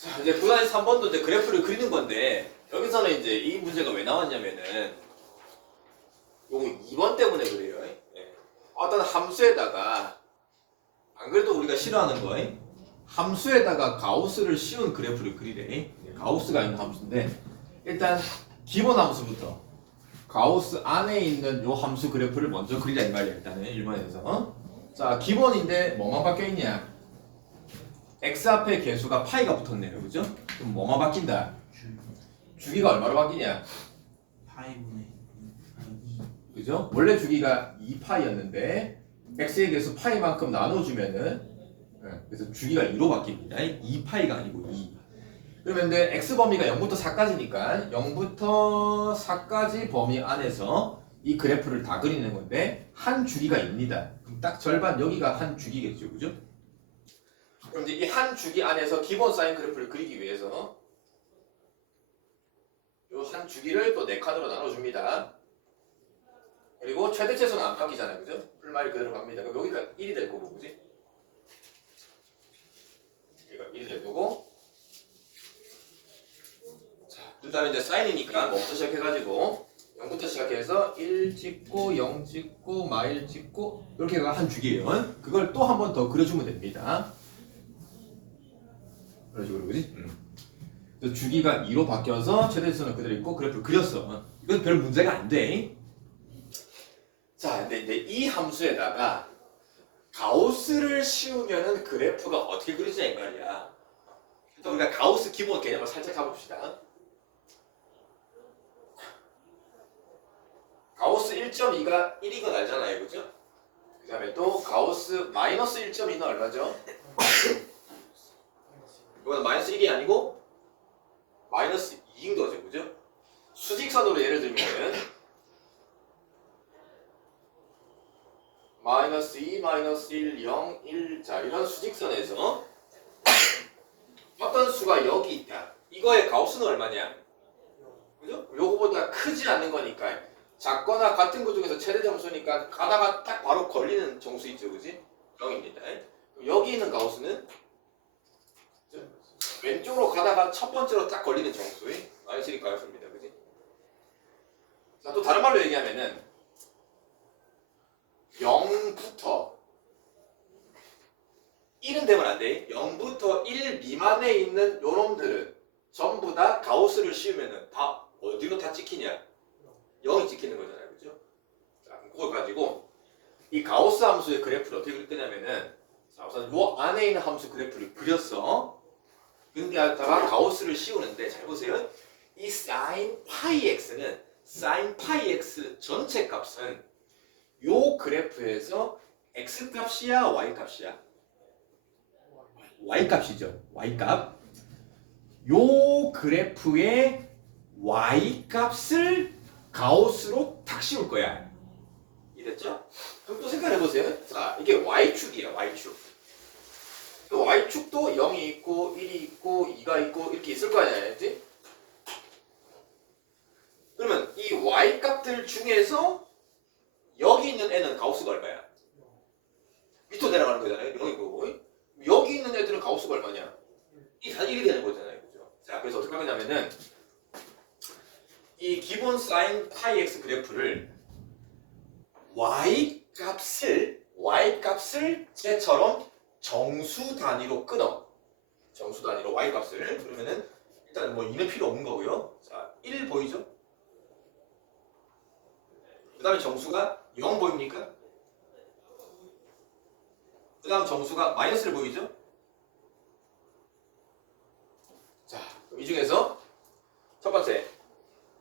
자, 이제 9-3번도 이제 그래프를 그리는 건데, 여기서는 이제 이 문제가 왜 나왔냐면은, 요거 2번 때문에 그래요. 예. 어떤 함수에다가, 안 그래도 우리가 싫어하는 거, 함수에다가 가우스를 씌운 그래프를 그리래. 가우스가 있는 함수인데, 일단 기본 함수부터 가우스 안에 있는 요 함수 그래프를 먼저 그리자 이 말이야. 일단은 1번에서. 자, 기본인데 뭐만 바뀌어 있냐? x 앞에 개수가 파이가 붙었네요. 그죠? 그럼 뭐만 바뀐다? 주기가 얼마로 바뀌냐? 파이분의 2. 그죠? 원래 주기가 2파이였는데 x의 개수 파이만큼 나눠주면은 그래서 주기가 2로 바뀝니다. 2파이가 아니고 2. 그러면 근데 x 범위가 0부터 4까지니까 0부터 4까지 범위 안에서 이 그래프를 다 그리는 건데 한 주기가 있습니다. 그럼 딱 절반 여기가 한 주기겠죠. 그죠? 그럼 이제 이 한 주기 안에서 기본 사인 그래프를 그리기 위해서 이 한 주기를 또 4칸으로 나눠줍니다. 그리고 최대치수는 안 바뀌잖아요. 그죠? 풀마일 그대로 갑니다. 그럼 여기가 1이 될 거고, 그지? 여기가 1이 될 거고. 자, 그 다음에 이제 사인이니까 뭐부터 시작해가지고 0부터 시작해서 1 찍고 0 찍고 마일 찍고 이렇게가 한 주기예요. 그걸 또 한 번 더 그려주면 됩니다. 그런 식으로, 그지? 그래서 주기가 2로 바뀌어서 최대치수는 그대로 있고 그래프를 그렸어. 이건 별 문제가 안 돼. 자, 근데 이제 이 함수에다가 가우스를 씌우면은 그래프가 어떻게 그려지냐 이 말이야. 일단 우리가 가우스 기본 개념을 살짝 가봅시다. 가우스 1.2가 1인 건 알잖아요, 그죠? 그 다음에 또 가우스 마이너스 1.2는 얼마죠? 이거는 마이너스 1이 아니고 마이너스 2인 거죠, 그죠? 수직선으로 예를 들면은 마이너스 2, 마이너스 1, 0, 1. 자, 이런 수직선에서 어떤 수가 여기 있다. 이거의 가우스는 얼마냐? 그죠? 요거보다 크지 않는 거니까 작거나 같은 구 중에서 최대 점수니까 가다가 딱 바로 걸리는 정수 있죠, 그지? 0입니다. 여기 있는 가우스는 왼쪽으로 가다가 첫 번째로 딱 걸리는 정수의 마이너스 1이 가우스입니다, 그지? 자, 또 다른 말로 얘기하면은 0부터 1은 되면 안 돼. 0부터 1 미만에 있는 요놈들은 전부 다 가우스를 씌우면은 다 어디로 다 찍히냐? 0이 찍히는 거잖아요. 그죠? 자, 그걸 가지고 이 가우스 함수의 그래프를 어떻게 그릴 거냐면은 자, 우선 요 안에 있는 함수 그래프를 그렸어. 그러다가 가우스를 씌우는데 잘 보세요. 이 sin 파이 x는 sin 파이 x 전체 값은 요 그래프에서 x 값이야, y 값이야? y 값이죠. y 값. 요 그래프의 y 값을 가우스로 탁 씌울 거야. 이랬죠? 그럼 또 생각해 보세요. 자, 이게 y축이야, y축. y축도 0이 있고 1이 있고 2가 있고 이렇게 있을 거 아니야, 알지? 그러면 이 y 값들 중에서 여기 있는 애는 가우스가 얼마야? 밑으로 내려가는 거잖아요. 0이고. 여기 있는 애들은 가우스가 얼마냐? 이 다 1이 되는 거잖아요. 그죠? 자, 그래서 어떻게 하냐면은 이 기본 사인 파이 x 그래프를 y 값을 쟤처럼 정수 단위로 끊어. 정수 단위로 y 값을. 그러면은 일단 뭐 2는 필요 없는 거고요. 자, 1 보이죠? 그 다음에 정수가 0 보입니까? 그 다음 정수가 마이너스를 보이죠? 자, 이 중에서 첫 번째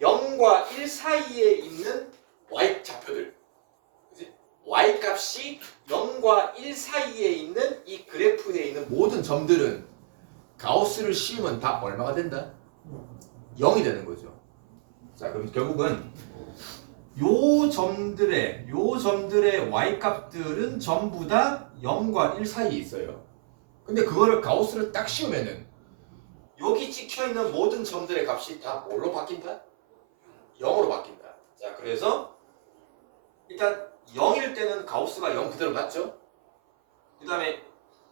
0과 1 사이에 있는 y 좌표들, 그치? y 값이 0과 1 사이에 있는 이 그래프에 있는 모든 점들은 가우스를 씌우면 다 얼마가 된다? 0이 되는 거죠. 자, 그럼 결국은 요 점들의 y 값들은 전부 다 0과 1 사이에 있어요. 근데 그거를 가우스를 딱 씌우면은 여기 찍혀 있는 모든 점들의 값이 다 뭘로 바뀐다? 0으로 바뀐다. 자, 그래서 일단 0일 때는 가우스가 0 그대로 맞죠? 그 다음에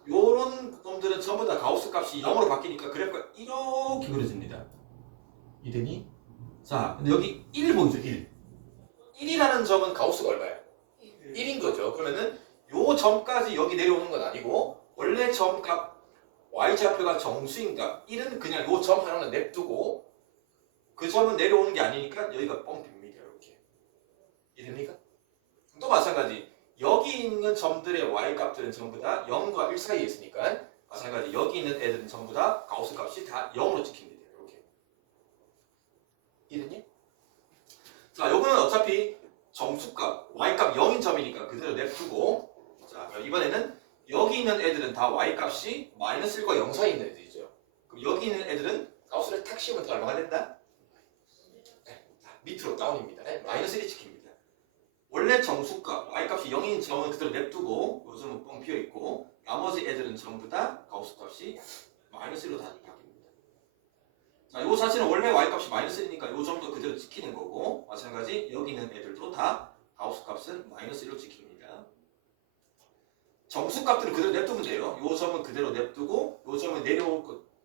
요런 점들은 전부 다 가우스 값이 0으로 바뀌니까 그래프가 이렇게 그려집니다. 이되니? 자, 근데 여기 1 보이죠? 1. 1이라는 점은 가우스가 얼마야? 1인 거죠. 그러면은 요 점까지 여기 내려오는 건 아니고 원래 점값 y좌표가 정수인 값 1은 그냥 요 점 하나는 냅두고 그 점은 내려오는 게 아니니까 여기가 뻥 빕니다. 이렇게. 이해됩니까? 또 마찬가지 여기 있는 점들의 y값들은 전부 다 0과 1 사이에 있으니까 마찬가지 여기 있는 애들은 전부 다 가우스 값이 다 0으로 찍힙니다. 이렇게. 이해됐니? 자, 요거는 어차피 정수값, y값 0인 점이니까 그대로 냅두고 자, 그럼 이번에는 여기 있는 애들은 다 y값이 마이너스 1과 0 사이에 있는 애들이죠. 그럼 여기 있는 애들은 가우스를 탁 씌우면 또 얼마가 된다? 네, 밑으로 다운입니다. 네, 마이너스 1이 찍힙니다. 원래 정수값, y값이 0인 점은 그대로 냅두고 요 점은 뻥 비어있고 나머지 애들은 전부 다 가우스 값이 마이너스 1로 다 바뀝니다. 자, 요 자체는 원래 y값이 마이너스 1이니까 요 점도 그대로 지키는 거고 마찬가지 여기 있는 애들도 다 가우스 값은 마이너스 1로 지킵니다. 정수 값들을 그대로 냅두면 돼요. 요 점은 그대로 냅두고 요 점은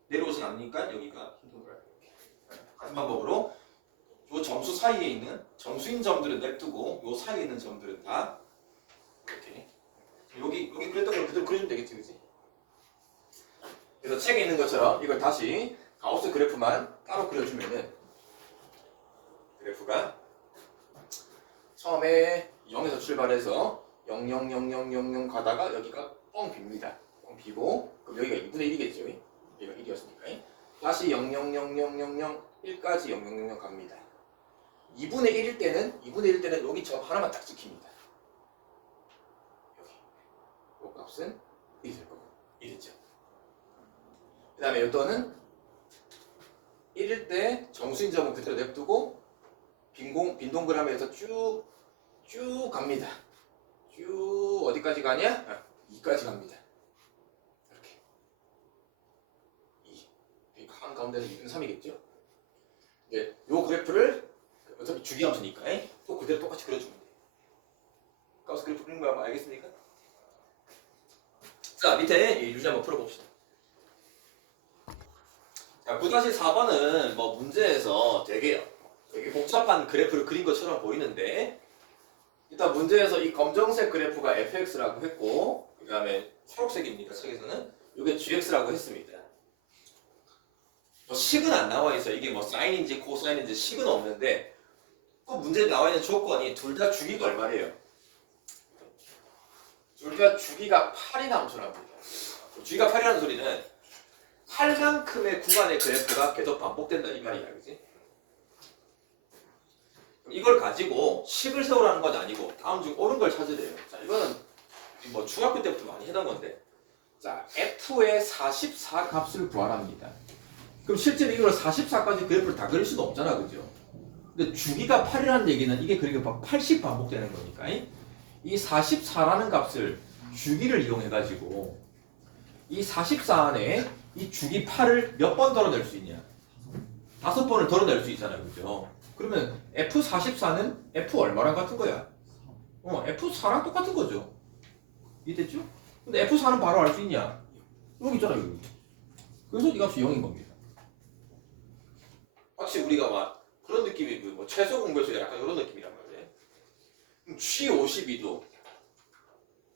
내려오지 않으니까 여기가 힘든 거예요. 같은 방법으로 요 점수 사이에 있는 정수인 점들은 냅두고 요 사이에 있는 점들은 다 이렇게 여기 그랬던 걸 그대로 그려주면 되겠지, 그치? 그래서 책에 있는 것처럼 이걸 다시 가우스 그래프만 따로 그려주면은 그래프가 처음에 0에서 출발해서 0, 0, 0, 0, 0, 0 가다가 여기가 뻥 빕니다. 뻥 비고 그럼 여기가 2분의 1이겠죠? 여기가 1이었으니까 다시 0, 0, 0, 0, 0, 0, 1까지 0, 0, 0, 0 갑니다. 2분의 1일 때는 여기 점 하나만 딱 지킵니다. 여기 이 값은 1이 될 거고 1이죠. 그 다음에 요또는 1일 때 정수인 점은 그대로 냅두고 빈 동그라미에서 쭉 갑니다. 쭉 어디까지 가냐? 2까지 갑니다. 이렇게 2. 한 가운데는 2분 3이겠죠? 네, 요 그래프를 어차피 주기함수니까 또 그대로 똑같이 그려주면 돼요. 가우스 그래프 그리는 거 한번 알겠습니까? 자, 밑에 이 유제 한번 풀어봅시다. 자, 9-4번은 뭐 문제에서 되게 복잡한 그래프를 그린 것처럼 보이는데 일단 문제에서 이 검정색 그래프가 fx라고 했고 그 다음에 초록색입니다. 책에서는 이게 gx라고 했습니다. 뭐 식은 안 나와 있어요. 이게 뭐 사인인지 코사인인지 식은 없는데 또 문제에 나와 있는 조건이 둘 다 주기가 얼마래요? 둘 다 주기가 8이 함수랍니다. 주기가 8이라는 소리는 8만큼의 구간의 그래프가 계속 반복된다 이 말이야, 그지? 이걸 가지고 식을 세우라는 건 아니고 다음 중 옳은 걸 찾으래요. 자, 이거는 뭐 중학교 때부터 많이 했던 건데, 자, f의 44 값을 구하랍니다. 그럼 실제로 이걸 44까지 그래프를 다 그릴 수도 없잖아, 그죠? 근데 주기가 8이라는 얘기는 이게 그러니까 80 반복되는 거니까 이 44라는 값을 주기를 이용해가지고 이 44 안에 이 주기 8을 몇 번 덜어낼 수 있냐? 5번을 덜어낼 수 있잖아요, 그죠? 그러면 F44는 F 얼마랑 같은 거야? F4랑 똑같은 거죠. 이해됐죠? 근데 F4는 바로 알 수 있냐? 여기 있잖아, 여기. 그래서 이 값이 0인 겁니다. 확실히 우리가 막 그런 느낌이 뭐 최소 공배수 약간 이런 느낌이란 말이에요. G52도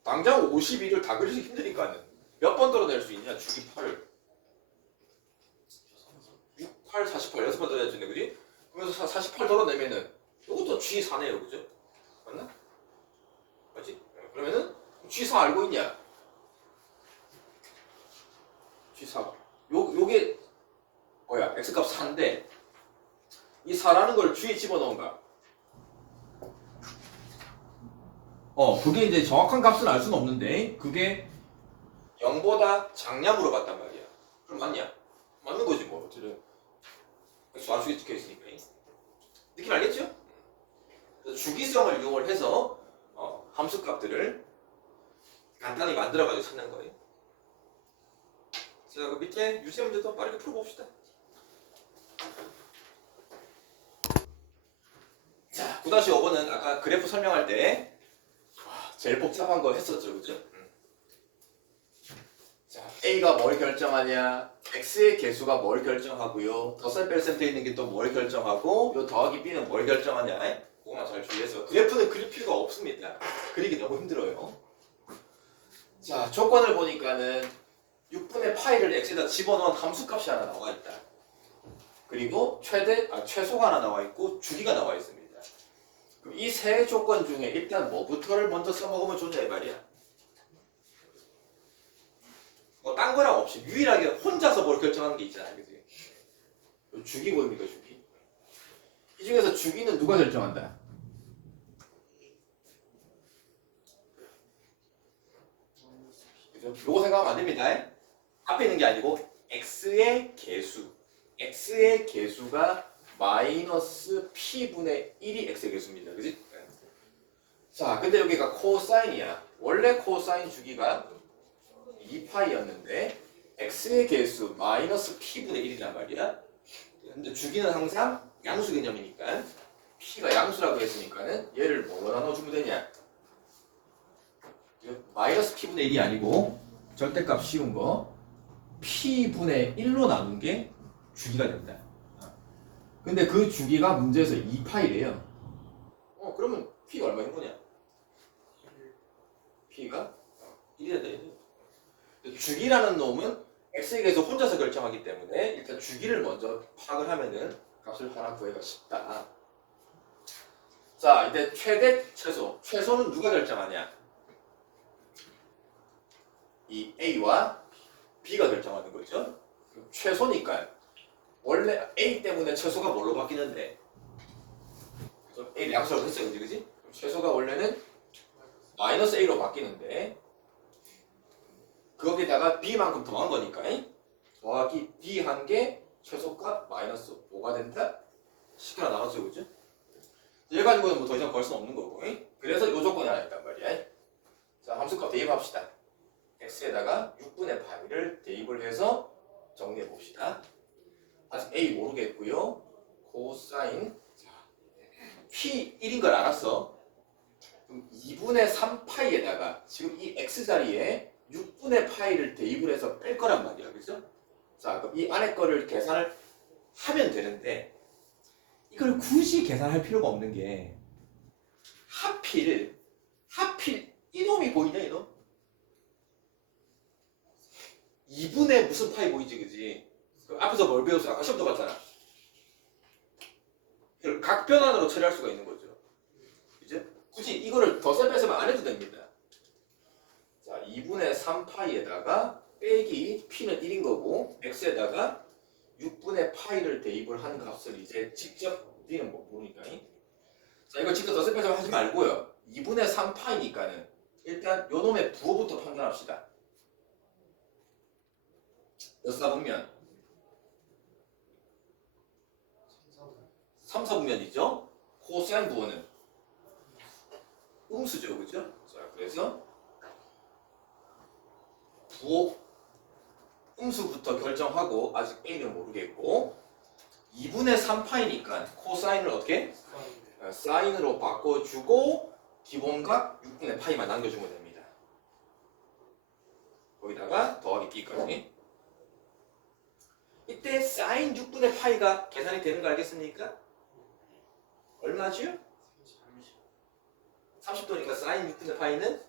당장 52를 다 그리기 힘드니까는 몇 번 덜어낼 수 있냐? 주기 8을 6, 8, 48 6번 덜어낼 수 있네, 그지? 그래서 48 덜어내면은 이것도 G4네요, 그죠? 맞나? 맞지? 그러면은 G4 알고 있냐? G4 요게 뭐야? X값 4인데 이 4라는 걸 G에 집어넣은가? 그게 이제 정확한 값은 알 수는 없는데 그게 0보다 작냐 물어봤단 말이야. 그럼 맞냐? 맞는 거지 뭐. 어쨌든 수학식에 찍혀 있으니까. 느낌 알겠죠? 주기성을 이용을 해서 함수 값들을 간단히 만들어가지고 찾는 거예요. 자, 그 밑에 유세 문제도 빠르게 풀어봅시다. 자, 9-5번은 아까 그래프 설명할 때 제일 복잡한 거 했었죠, 그죠? 자, A가 뭘 결정하냐? X의 개수가 뭘 결정하고요. 덧셈 뺄셈 돼 있는 게 또 뭘 결정하고 요 더하기 B는 뭘 결정하냐? 그거만 잘 주의해서 그래프는 그릴 필요가 없습니다. 그리기 너무 힘들어요. 자, 조건을 보니까는 6분의 파이를 X에다 집어넣은 함수값이 하나 나와 있다. 그리고 최소가 하나 나와 있고 주기가 나와 있습니다. 그럼 이 세 조건 중에 일단 뭐부터를 먼저 써먹으면 좋냐 이 말이야. 딴 거랑 없이 유일하게 혼자서 뭘 결정하는 게 있잖아요. 그지? 주기 보입니까 주기? 이 중에서 주기는 누가 결정한다? 그죠? 요거 생각하면 안 됩니다. 앞에 있는 게 아니고 x의 개수. x의 개수가 마이너스 p분의 1이 x의 개수입니다. 그지? 자, 근데 여기가 코사인이야. 원래 코사인 주기가 2파이였는데 x의 개수 마이너스 p분의 1이란 말이야. 근데 주기는 항상 양수 개념이니까 p가 양수라고 했으니까는 얘를 뭐로 나눠주면 되냐? 마이너스 p분의 1이 아니고 절대값 씌운 거 p분의 1로 나눈 게 주기가 된다. 근데 그 주기가 문제에서 2파이래요. 그러면 p가 얼마인 거냐? p가 1이라 돼. 주기라는 놈은 x에 대해서 혼자서 결정하기 때문에 일단 주기를 먼저 파악을 하면은 값을 하나 구하기가 쉽다. 자, 이제 최대 최소. 최소는 누가 결정하냐? 이 a와 b가 결정하는 거죠. 최소니까 원래 a 때문에 최소가 뭘로 바뀌는데? a를 양수라고 했어요, 그지? 최소가 원래는 마이너스 a로 바뀌는데 거기다가 b만큼 더한 거니까 더하기 b 한 게 최소값 마이너스 5가 된다? 10개나 나왔죠, 그죠? 얘 가지고는 뭐 더 이상 걸 수는 없는 거고. 그래서 요 조건이 하나 있단 말이야. 자, 함수값 대입합시다. x에다가 6분의 파이를 대입을 해서 정리해 봅시다. 아직 a 모르겠고요. 코사인 p 1인 걸 알았어. 그럼 2분의 3파이에다가 지금 이 x 자리에 6분의 파이를 대입을 해서 뺄 거란 말이야. 그죠? 자, 그럼 이 안에 거를 계산을 하면 되는데 이걸 굳이 계산할 필요가 없는 게 하필 이놈이 보이냐 이놈? 2분의 무슨 파이 보이지, 그지? 앞에서 뭘 배웠어? 아까 시험도 봤잖아. 이걸 각변환으로 처리할 수가 있는 거죠. 이제 굳이 이거를 덧셈 뺄셈 안 해도 됩니다. 자, 2분의 3파이에다가 빼기 p는 1인 거고 x에다가 6분의 파이를 대입을 한 값을 이제 직접 우리는 뭐 모르니까. 자, 이거 직접 덧셈 뺄셈 하지 말고요. 2분의 3파이니까는 일단 요 놈의 부호부터 판단합시다. 몇 사분면? 3사분면이죠? 코사인 부호는 음수죠, 그죠? 자, 그래서 부호 음수부터 결정하고 아직 a는 모르겠고 2분의 3파이니까 코사인을 어떻게? 사인으로 바꿔주고 기본값 6분의 파이만 남겨주면 됩니다. 거기다가 더하기 b까지. 이때 사인 6분의 파이가 계산이 되는 거 알겠습니까? 얼마지요? 30도니까 사인 6분의 파이는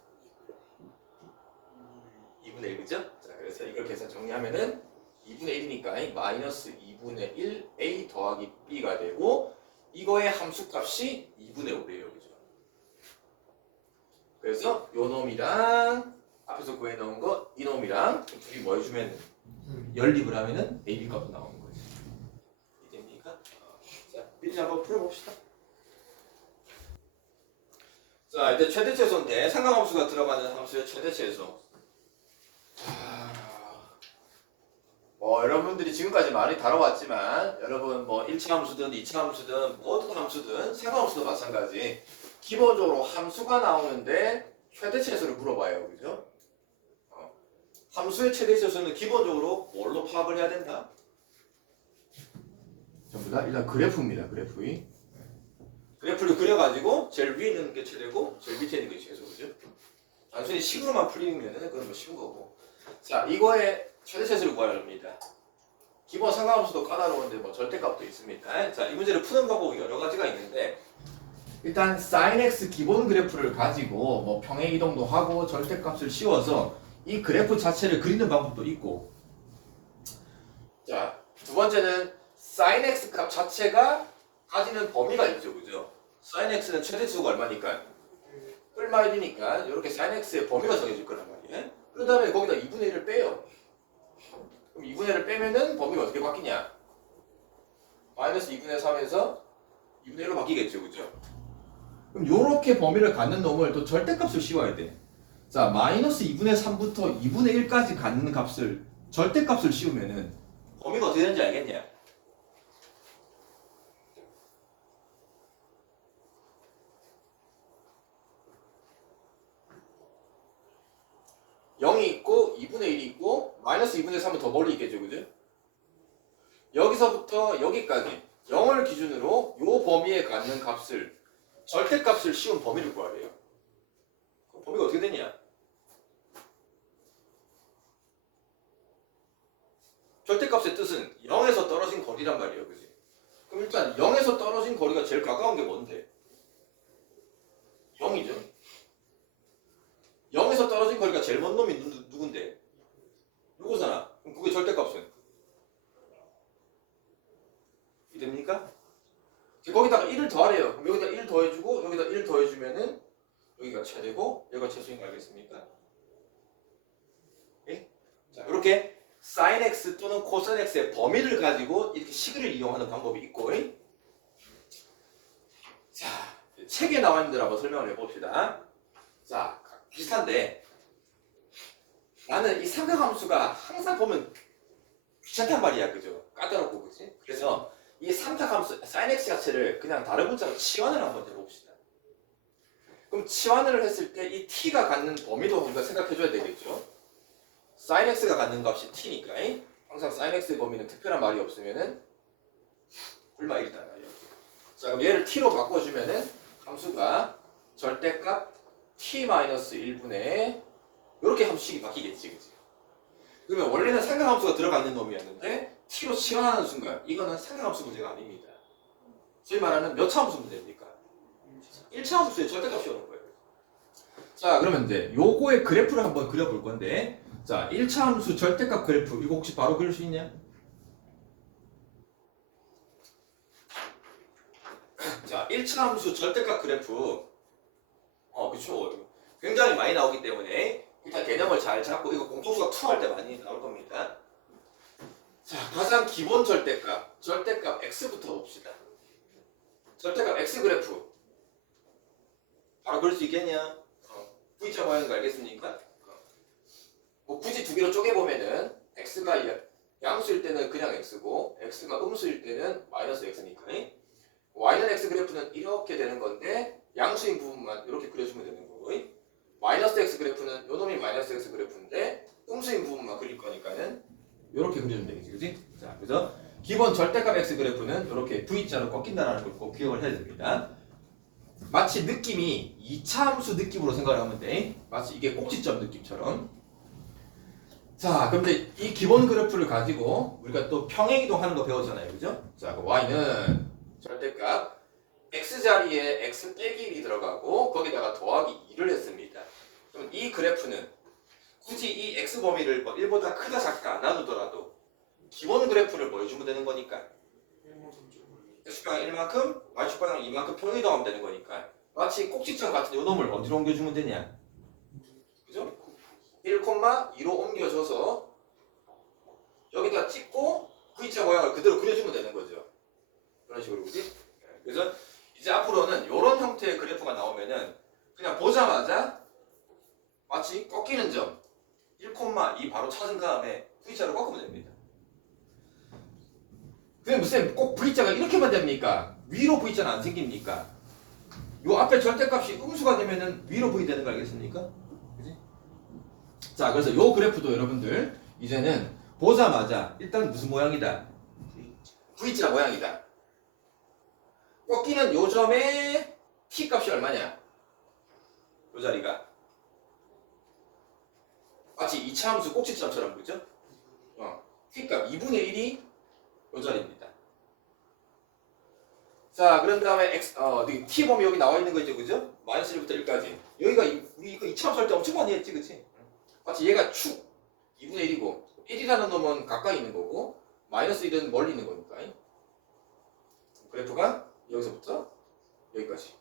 2분의 1, 그죠? 자, 그래서 이걸 계산 정리하면은 2분의 1이니까 마이너스 2분의 1 a 더하기 b가 되고 이거의 함수값이 2분의 5예요, 그죠? 그래서 요 놈이랑 앞에서 구해놓은 거 이 놈이랑 둘이 뭐 해주면 연립을 하면은 a, b 값도 나오는 거지. 이해됩니까? 자, 미리 한번 풀어봅시다. 자, 이제 최대 최소인데 상각함수가 들어가는 함수의 최대 최소. 여러분들이 지금까지 많이 다뤄왔지만 여러분 뭐 1차 함수든 2차 함수든 모든 함수든 상각함수도 마찬가지 기본적으로 함수가 나오는데 최대 최소를 물어봐요, 그죠? 함수의 최대 최소는 기본적으로 뭘로 파악을 해야 된다? 전부 다 일단 그래프입니다. 그래프를 그려가지고 제일 위에 있는 게 최대고 제일 밑에 있는 게 최소, 그죠? 단순히 식으로만 풀리면은 그건 뭐 쉬운 거고. 자, 이거의 최대차수를 구하려 합니다. 기본 상관함수도 까다로운데 뭐 절대값도 있습니다. 자, 이 문제를 푸는 방법이 여러 가지가 있는데 일단 sin x 기본 그래프를 가지고 뭐 평행 이동도 하고 절대값을 씌워서 이 그래프 자체를 그리는 방법도 있고 자, 두 번째는 sin x 값 자체가 가지는 범위가 있죠. 그죠? sin x는 최대수가 얼마니까? 얼마 1이니까 이렇게 sin x의 범위가 정해질 거란 말이에요. 그 다음에 거기다 2분의 1을 빼요. 그럼 2분의 1을 빼면은 범위가 어떻게 바뀌냐? 마이너스 2분의 3에서 2분의 1로 바뀌겠죠. 그죠? 그럼 요렇게 범위를 갖는 놈을 또 절대값을 씌워야 돼. 자, 마이너스 2분의 3부터 2분의 1까지 갖는 값을 절대값을 씌우면은 범위가 어떻게 되는지 알겠냐? (0이) 있고 2분의 1이 있고 마이너스 2분의 3은 더 멀리 있겠죠. 그죠? 여기서부터 여기까지 0을 기준으로 요 범위에 갖는 값을 절대값을 씌운 범위를 구하래요. 그럼 범위가 어떻게 되냐? 절대값의 뜻은 0에서 떨어진 거리란 말이에요. 그지? 그럼 일단 0에서 떨어진 거리가 제일 가까운 게 뭔데? 0이죠. 0에서 떨어진 거리가 제일 먼 놈이 누군데? 요거잖아. 그럼 그게 절대값은? 이 됩니까? 거기다가 1을 더하래요. 그럼 여기다 1 더해주고 여기다 1 더해주면은 여기가 최대고 여기가 최소인 거 알겠습니까? 예? 자, 이렇게 sin x 또는 cos x의 범위를 가지고 이렇게 식을 이용하는 방법이 있고 자, 책에 나와 있는 대로 한번 설명을 해봅시다. 자, 비슷한데 나는 이 삼각함수가 항상 보면 귀찮단 말이야. 그죠? 까다롭고 그치? 그래서 이 삼각함수 sin x 자체를 그냥 다른 문자로 치환을 한번 해봅시다. 그럼 치환을 했을 때 이 t가 갖는 범위도 우리가 생각해줘야 되겠죠? sin x가 갖는 값이 t니까 항상 sin x의 범위는 특별한 말이 없으면은 얼마 1이다 말이야. 자, 그럼 얘를 t로 바꿔주면은 함수가 절대값 t-1분의 이렇게 함수식이 바뀌겠지. 그치? 그러면 원래는 삼각함수가 들어가는 놈이었는데 t로 치환하는 순간 이거는 삼각함수 문제가 아닙니다. 소위 말하는 몇 차 함수 문제입니까? 1차 함수의 절대값이 오는 거예요. 자, 그러면 이제 요거의 그래프를 한번 그려볼 건데 자, 1차 함수 절대값 그래프 이거 혹시 바로 그릴 수 있냐? 자, 1차 함수 절대값 그래프 그쵸. 굉장히 많이 나오기 때문에 일단 개념을 잘 잡고 이거 공통수가 2 할 때 많이 나올 겁니다. 자, 가장 기본 절대값 x부터 봅시다. 절대값 x 그래프 바로 그릴 수 있겠냐? V자 모양인 거 알겠습니까? 뭐 굳이 두 개로 쪼개보면은 x가 양수일 때는 그냥 x고 x가 음수일 때는 마이너스 x니까 y는 x 그래프는 이렇게 되는 건데 양수인 부분만 이렇게 그려주면 되는 거고 마이너스 x 그래프는 요 놈이 마이너스 x 그래프인데 음수인 부분만 그릴 거니까는 이렇게 그리면 되겠지. 그지? 자, 그래서 기본 절대값 x 그래프는 이렇게 V자로 꺾인다는 걸 꼭 기억을 해야 됩니다. 마치 느낌이 2차 함수 느낌으로 생각을 하면 돼. 마치 이게 꼭지점 느낌처럼. 자, 근데 이 기본 그래프를 가지고 우리가 또 평행이동 하는 거 배웠잖아요. 그죠? 자, 그 y는 절대값 x자리에 x 빼기 1이 들어가고 거기다가 더하기 2를 했습니다. 그럼 이 그래프는 굳이 이 x 범위를 뭐 1보다 크다 작다 안 나누더라도 기본 그래프를 뭐 해주면 되는 거니까 x방향 1만큼 y축방향 2만큼 평행이동하면 되는 거니까 마치 꼭지점 같은 요 놈을 어디로 옮겨주면 되냐? 그죠? 1,2로 옮겨줘서 여기다 찍고 V자 모양을 그대로 그려주면 되는 거죠. 그런 식으로. 그지? 그래서 이제 앞으로는 이런 형태의 그래프가 나오면은 그냥 보자마자 마치 꺾이는 점 1,2 바로 찾은 다음에 V자로 꺾으면 됩니다. 근데 무슨 꼭 V자가 이렇게만 됩니까? 위로 V자는 안 생깁니까? 요 앞에 절대값이 음수가 되면은 위로 V 되는 거 알겠습니까? 그지? 자, 그래서 요 그래프도 여러분들 이제는 보자마자 일단 무슨 모양이다? V자 모양이다. 꺾이는 요 점에 t 값이 얼마냐? 요 자리가 마치 2차 함수 꼭지점처럼 그죠? t값 2분의 1이 요 자리입니다. 자, 그런 다음에 t 범위 여기 나와 있는 거 있죠, 그죠? 마이너스 1부터 1까지. 여기가 우리 이거 이차함수 할 때 엄청 많이 했지, 그치? 마치 얘가 축 2분의 1이고 1이라는 놈은 가까이 있는 거고 마이너스 1은 멀리 있는 거니까. 그래프가 여기서부터 여기까지.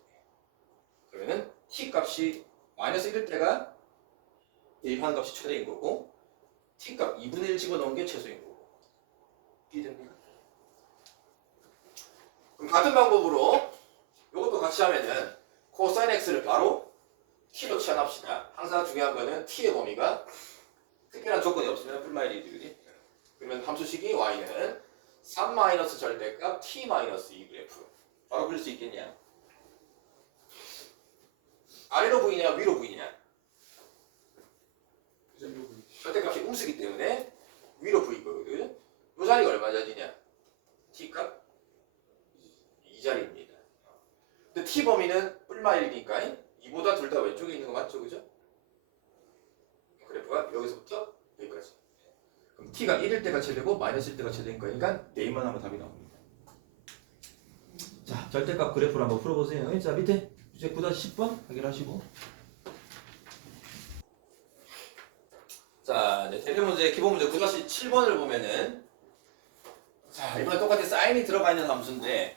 그러면은 t 값이 마이너스 1일 때가 대입하는 값이 최대인 거고 t 값 2분의 1 집어넣은 게 최소인 거고. 이해됩니까? 그럼 같은 방법으로 이것도 같이 하면은 코사인 x를 바로 t로 치환합시다. 항상 중요한 거는 t의 범위가 특별한 조건이 없으면 풀마일이지, 그지? 그러면 함수식이 y는 3 마이너스 절대값 t 마이너스 2 그래프. 바로 그릴 수 있겠냐? 아래로 보이냐 위로 보이냐? 절대값이 음수기 때문에 위로 보일 거거든. 이 자리가 얼마 자리냐? t값 2자리입니다. 근데 t 범위는 뿔마일이니까 2보다 둘 다 왼쪽에 있는 거 맞죠, 그죠? 그래프가 여기서부터 여기까지. 그럼 t가 1일 때가 최대고 마이너스 1일 때가 최대인 거니까 네임만 하면 답이 나옵니다. 자, 절대값 그래프를 한번 풀어보세요. 자, 밑에 이제 9-10번 확인하시고. 자, 이제 대표 문제, 기본 문제 9-7번을 보면은 자, 이번에 똑같이 사인이 들어가 있는 함수인데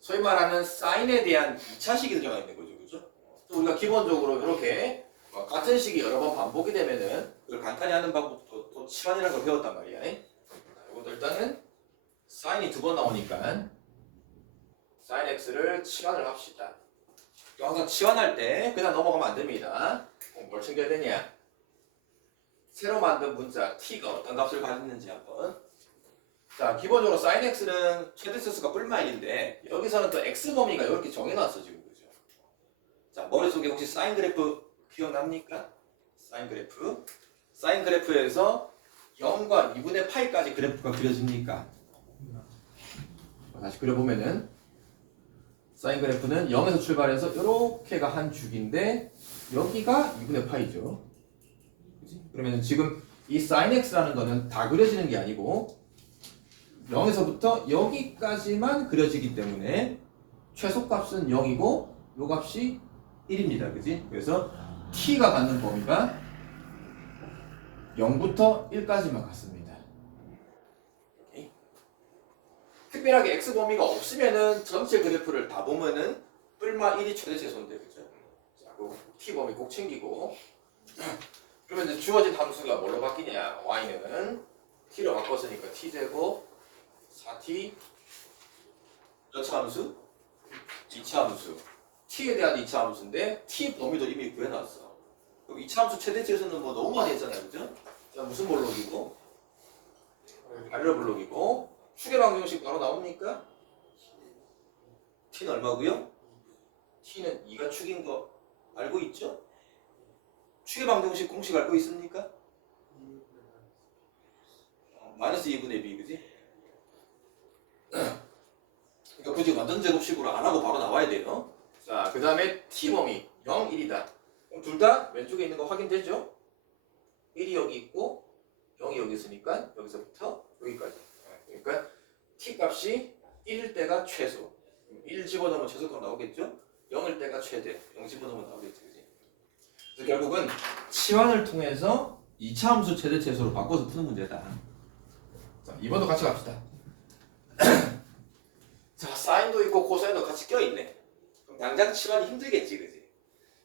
소위 말하는 사인에 대한 2차식이 들어가 있는 거죠, 그죠? 또 우리가 기본적으로 이렇게 같은 식이 여러 번 반복이 되면은 그걸 간단히 하는 방법도 또 치환이라는 걸 배웠단 말이야. 이것도 일단은 사인이 2번 나오니까 사인 x를 치환을 합시다. 또 항상 치환할 때 그냥 넘어가면 안 됩니다. 뭘 챙겨야 되냐? 새로 만든 문자 t가 어떤 값을 가졌는지 한번. 자, 기본적으로 sin x는 최대 소수가 뿔마일인데 여기서는 또 x 범위가 이렇게 정해놨어 지금, 그죠? 자, 머릿속에 혹시 사인 그래프 기억납니까? 사인 그래프. 사인 그래프에서 0과 2분의 파이까지 그래프가 그려집니까? 다시 그려보면은 사인 그래프는 0에서 출발해서 이렇게가 한 줄인데 여기가 2분의 파이죠. 그치? 그러면 지금 이 sin x라는 거는 다 그려지는 게 아니고 0에서부터 여기까지만 그려지기 때문에 최소값은 0이고 요 값이 1입니다. 그지? 그래서 t가 갖는 범위가 0부터 1까지만 같습니다. 오케이? 특별하게 x 범위가 없으면은 전체 그래프를 다 보면은 뿔마 1이 최대 최소인데, 그죠? 자, 그 t 범위 꼭 챙기고. 그러면 이제 주어진 함수가 뭘로 바뀌냐? y는 t로 바꿨으니까 t제곱 4t 몇 차 함수? 2차 함수. t에 대한 2차 함수인데 t 범위도 이미 구해놨어. 그럼 2차 함수 최대 최소는 뭐 너무 많이 했잖아요, 그죠? 자, 무슨 볼록이고? 발열 볼록이고. 축의 방정식 바로 나옵니까? t는 얼마고요? t는 2가 축인 거 알고 있죠? 축의 방정식 공식 알고 있습니까? 마이너스 2분의 b, 그지? 그러니까 굳이 완전 제곱식으로 안 하고 바로 나와야 돼요. 자, 그 다음에 t 범위 0, 1이다. 그럼 둘 다 왼쪽에 있는 거 확인되죠? 1이 여기 있고 0이 여기 있으니까 여기서부터 여기까지. 그러니까 t 값이 1일 때가 최소. 1 집어넣으면 최소값 나오겠죠? 0일 때가 최대. 0 집어넣으면 나오겠지, 그지? 그래서 결국은 치환을 통해서 2차 함수 최대 최소로 바꿔서 푸는 문제다. 자, 2번도 같이 갑시다. 자, 사인도 있고 코사인도 같이 껴있네. 그럼 당장 치환이 힘들겠지, 그지?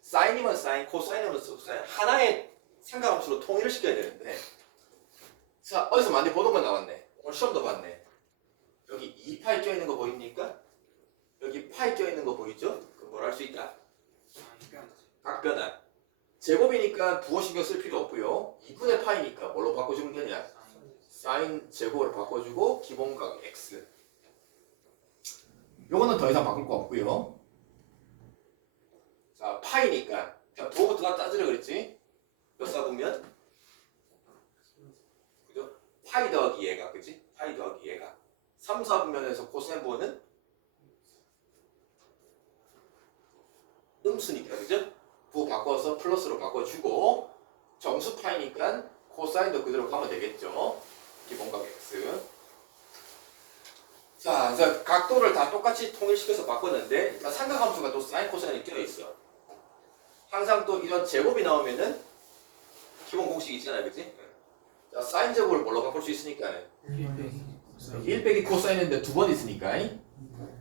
사인이면 사인, 코사인이면 코사인 하나의 상가함수로 통일을 시켜야 되는데. 자, 어디서 많이 보던 거 나왔네. 오늘 시험도 봤네. 여기 2파이 껴있는 거 보입니까? 여기 파이 껴있는 거 보이죠? 그럼 뭘 할 수 있다? 각변환. 제곱이니까 부호 신경 쓸 필요 없고요. 2분의 파이니까 뭘로 바꿔주면 되냐? 사인 제곱으로 바꿔주고 기본각 x. 요거는 더 이상 바꿀 거 없고요. 자, 파이니까 그냥 부호부터 다 따지려 그랬지? 몇 사분면? 그죠? 파이 더하기 얘가, 그지? 파이 더하기 얘가 3, 4분면에서 코사인 부호는 음수니까, 그죠? 부호 바꿔서 플러스로 바꿔주고 정수 파이니까 코사인도 그대로 가면 되겠죠. 기본각 x. 자, 이제 각도를 다 똑같이 통일시켜서 바꿨는데 일단 삼각함수가 또 사인 코사인이 껴있어. 항상 또 이런 제곱이 나오면은 기본 공식이 있잖아요, 그치? 자, 사인 제곱을 뭘로 바꿀 수 있으니까 1 빼기 코사인인데 두 번 있으니까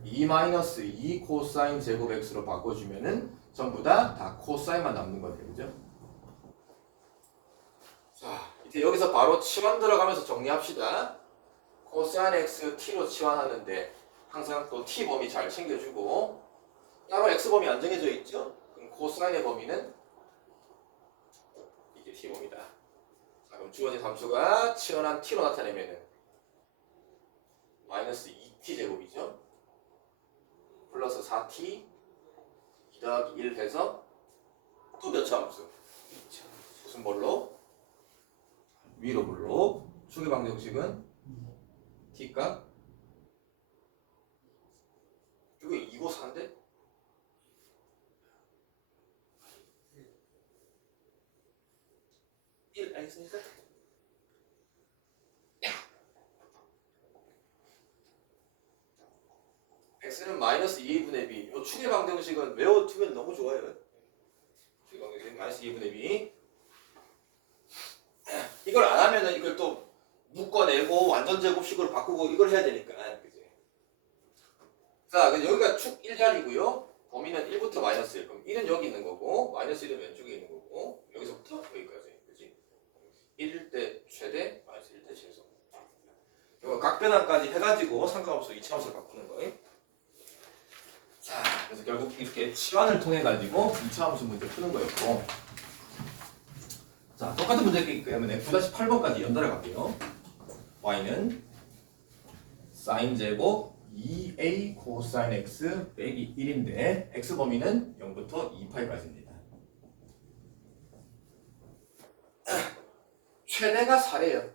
2 마이너스 2 코사인 제곱 x로 바꿔주면은 전부 다 코사인만 남는 거죠, 그죠? 자, 이제 여기서 바로 치환 들어가면서 정리합시다. 코사인 x t로 치환하는데 항상 또 t 범위 잘 챙겨주고 따로 x 범위 안 정해져 있죠? 그럼 코사인의 범위는 이게 t 범위다. 자, 그럼 주어진 함수가 치환한 t로 나타내면은 마이너스 2t 제곱이죠. 플러스 4t 2 더하기 1 해서 또 몇 차 함수? 무슨 볼로? 위로 볼로. 축의 방정식은 t값 이거 2고 4인데? 1 알겠습니까? x는 마이너스 2분의 b. 이 축의 방정식은 외워두면 너무 좋아요. 축의 방정식 마이너스 2분의 b. 이걸 안 하면은 이걸 또 묶어내고 완전 제곱식으로 바꾸고 이걸 해야 되니까. 그지? 자, 그럼 여기가 축 1자리고요. 범위는 1부터 마이너스 1. 그럼 1은 여기 있는 거고 마이너스 1은 왼쪽에 있는 거고 여기서부터 여기까지. 그지? 1일 때 최대, 마이너스 1일 때 최소. 이거 각변환까지 해가지고 상관없어 이차함수를 바꾸는 거예요. 자, 그래서 결국 이렇게 치환을 통해 가지고 2차 함수 문제 푸는 거였고, 자, 똑같은 문제이기 때문에 9-8번까지 연달아 갈게요. y는 사인 제곱 2a 코사인 x 빼기 1인데 x 범위는 0부터 2파이까지입니다. 최대가 4래요.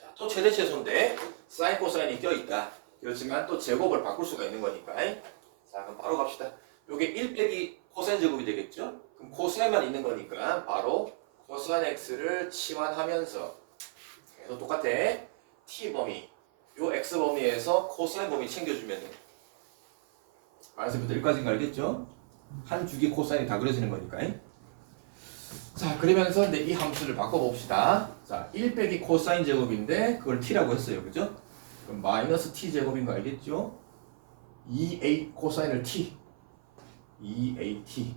자, 또 최대 최소인데 사인 코사인이 껴있다. 그렇지만 또 제곱을 바꿀 수가 있는 거니까. 자, 그럼 바로 갑시다. 요게 1 빼기 코사인 제곱이 되겠죠? 그럼 코사인만 있는 거니까 바로 코사인 x를 치환하면서 그래서 똑같아. t 범위 요 x 범위에서 코사인 범위 챙겨주면은 마이너스부터 1까지인 거 알겠죠? 한 주기 코사인이 다 그려지는 거니까. 자, 그러면서 이제 이 함수를 바꿔봅시다. 자, 1 빼기 코사인 제곱인데 그걸 t라고 했어요, 그죠? 그럼 마이너스 t 제곱인 거 알겠죠? 2a 코사인을 t 2at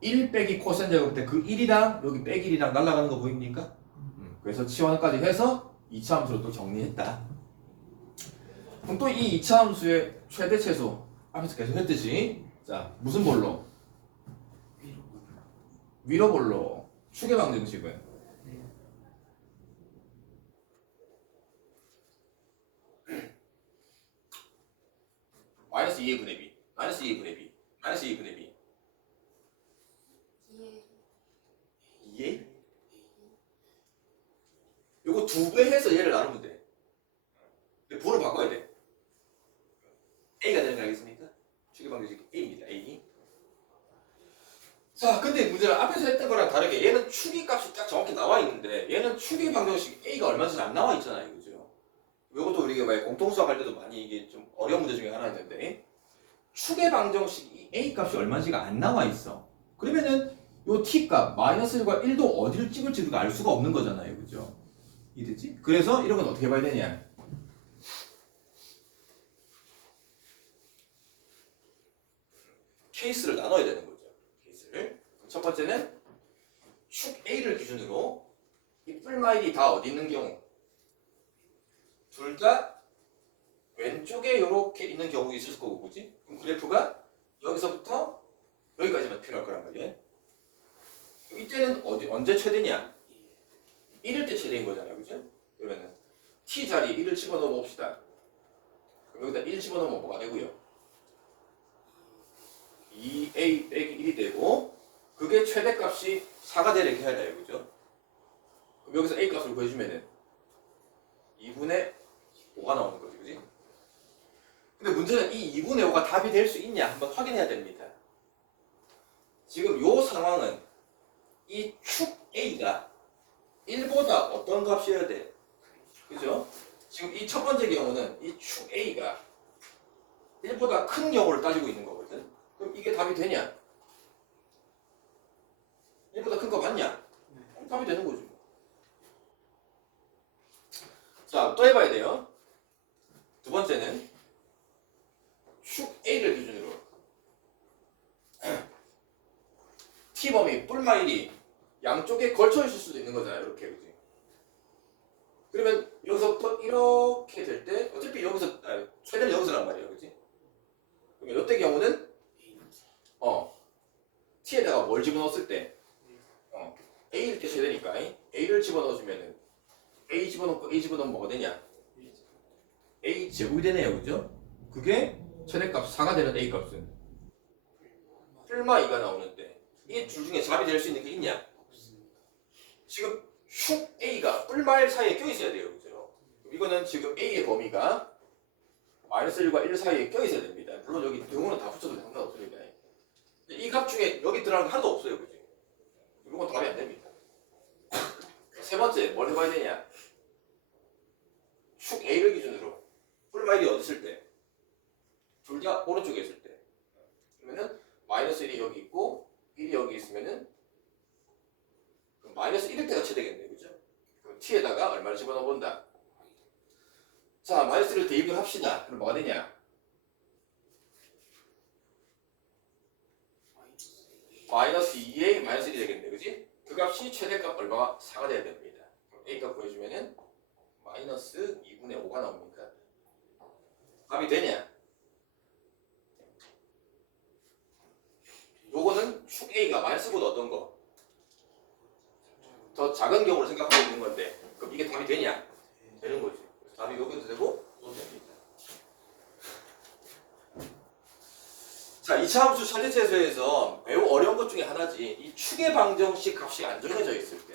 1 빼기 코사인 제곱 때 그 1이랑 여기 빼기 1이랑 날아가는 거 보입니까? 그래서 치환까지 해서 2차 함수로 또 정리했다. 그럼 또 이 2차 함수의 최대 최소 앞에서 계속 했듯이 자, 무슨 볼로? 위로 볼로. 축의 방정식은 마이너스 2분의 b 마이너스 2분의 b 마이너스 2분의 b 2a? 요거 2배 해서 얘를 나누면 돼. 근데 부를 바꿔야 돼. a가 되는 거 알겠습니까? 축의 방정식 a입니다. a. 자, 근데 문제는 앞에서 했던 거랑 다르게 얘는 축의 값이 딱 정확히 나와 있는데 얘는 축의 방정식 a가 얼마인지 안 나와 있잖아요, 그죠? 이것도 우리가 왜 공통수학 할 때도 많이 이게 좀 어려운 문제 중에 하나였는데 축의 방정식 a 값이 얼마인지가 안 나와 있어. 그러면은 요 t 값 마이너스 1과 1도 어디를 찍을지 우리가 알 수가 없는 거잖아요, 그죠? 이해되지? 그래서 이런 건 어떻게 봐야 되냐? 케이스를 나눠야 되는 거죠. 케이스를. 첫 번째는 축 A를 기준으로 이 뿔마일이 다 어디 있는 경우 둘 다 왼쪽에 이렇게 있는 경우가 있을 거고, 그지? 그럼 그래프가 여기서부터 여기까지만 필요할 거란 말이에요. 이때는 언제 최대냐? 1일 때 최대인 거잖아요, 그죠? 그러면은 t 자리 1을 집어넣어 봅시다. 그럼 여기다 1 집어넣으면 뭐가 되고요? 2a 빼기 1이 되고 그게 최대값이 4가 되려 이렇게 해야 돼요, 그죠? 그럼 여기서 a 값을 구해주면은 2분의 5가 나오는 거지, 그지? 근데 문제는 이 2분의 5가 답이 될 수 있냐 한번 확인해야 됩니다. 지금 요 상황은 이 축 A가 1보다 어떤 값이어야 돼? 그죠? 지금 이 첫 번째 경우는 이 축 A가 1보다 큰 경우를 따지고 있는 거거든. 그럼 이게 답이 되냐? 1보다 큰 거 맞냐? 답이 되는 거죠. 자, 또 해봐야 돼요. 두 번째는 축 A를 기준으로 T범위 뿔마일이 양쪽에 걸쳐 있을 수도 있는 거잖아요. 이렇게, 그지? 그러면 여기서부터 이렇게 될 때 어차피 여기서 최대는 여기서란 말이에요, 그지? 그럼 이때 경우는 T에다가 뭘 집어넣었을 때 A일 때 최대니까 A를 집어넣어주면은 A 집어넣고 A 집어넣으면 뭐가 되냐? A 제곱이 되네요, 그죠? 그게 최대값 4가 되는 A 값은 뿔마 2가 나오는데 이 둘 중에 답이 될 수 있는 게 있냐? 지금 흉 A가 뿔마 1 사이에 껴있어야 돼요, 그죠? 이거는 지금 A의 범위가 마이너스 1과 1 사이에 껴있어야 됩니다. 물론 여기 등호는 다 붙여도 상관없습니다. 이 값 중에 여기 들어가는 게 하나도 없어요, 그죠? 이건 답이 안 됩니다. 세 번째, 뭘 해봐야 되냐? 축 A를 기준으로 뿔마 1이 어디 있을 때? 둘 다 오른쪽에 있을 때. 그러면은 마이너스 1이 여기 있고 1이 여기 있으면은 그럼 마이너스 1일 때가 최대겠네요, 그죠? 그럼 T에다가 얼마를 집어넣어 본다. 자, 마이너스를 대입을 합시다. 그럼 뭐가 되냐? 마이너스 2에 마이너스 1이 되겠네, 그지? 그 값이 최대값 얼마가 4가 돼야 됩니다. 그럼 A값 구해주면은 마이너스 2분의 5가 나옵니까? 답이 되냐? 요거는 축 A가 마이너스보다 어떤 거? 더 작은 경우를 생각하고 있는 건데 그럼 이게 답이 되냐? 되는 거지. 답이 여기도 되고 여기도 됩니다. 자, 2차 함수 차례체수에서 매우 어려운 것 중에 하나지 이 축의 방정식 값이 안 정해져 있을 때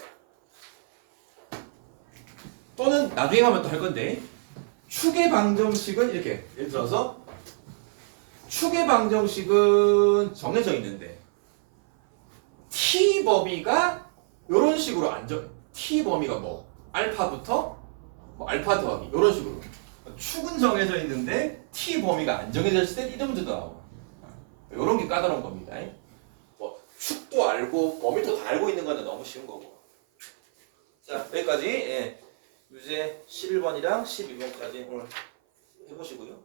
또는 나중에 가면 또 할 건데 축의 방정식은 이렇게 예를 들어서 축의 방정식은 정해져 있는데 T 범위가 이런 식으로 T 범위가 뭐 알파부터 뭐 알파 더하기 이런 식으로 축은 정해져 있는데 T 범위가 안 정해져 있을 때 이런 문제도 나오고 이런 게 까다로운 겁니다. 뭐 축도 알고 범위도 다 알고 있는 거는 너무 쉬운 거고. 자, 여기까지 유제 11번이랑 12번까지 오늘 해보시고요.